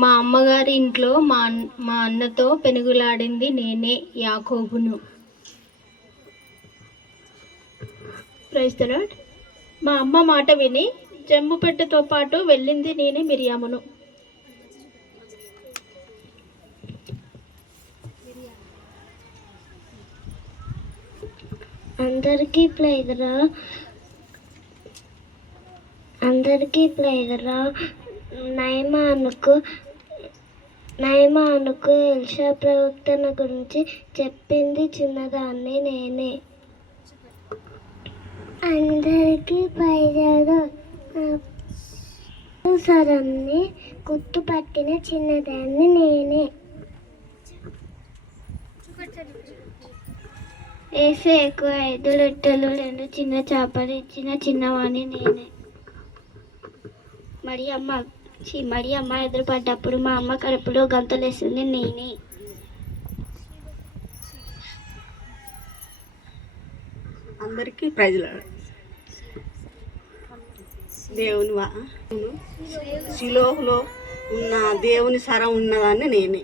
మా అమ్మగారి ఇంట్లో మా అన్నతో పెనుగులాడింది నేనే, యాకోబును. Praise the Lord. మా అమ్మ మాట విని జమ్ము పెట్టెతో పాటు వెళ్ళింది నేనే, మిరియామును. అందరికీ ప్రైదరా. నయమానుకు ఎలీషా ప్రవక్తన గురించి చెప్పింది చిన్నదాన్ని నేనే. అందరికీ ప్రైదరా. సరాన్ని గుర్తుపట్టిన చిన్నదాన్ని నేనే. ఏసేకు 5 రొట్టెలు 2 చిన్న చేపలు ఇచ్చిన చిన్నవాణ్ణి నేనే. మరి అమ్మ ఎదురుపడ్డప్పుడు మా అమ్మ కడుపులో గంతులేసింది నేనే. అందరికీ ప్రైజ్ లార్డ్. దేవుని శిలోహులో ఉన్న దేవుని సరం ఉన్నదాన్ని నేనే.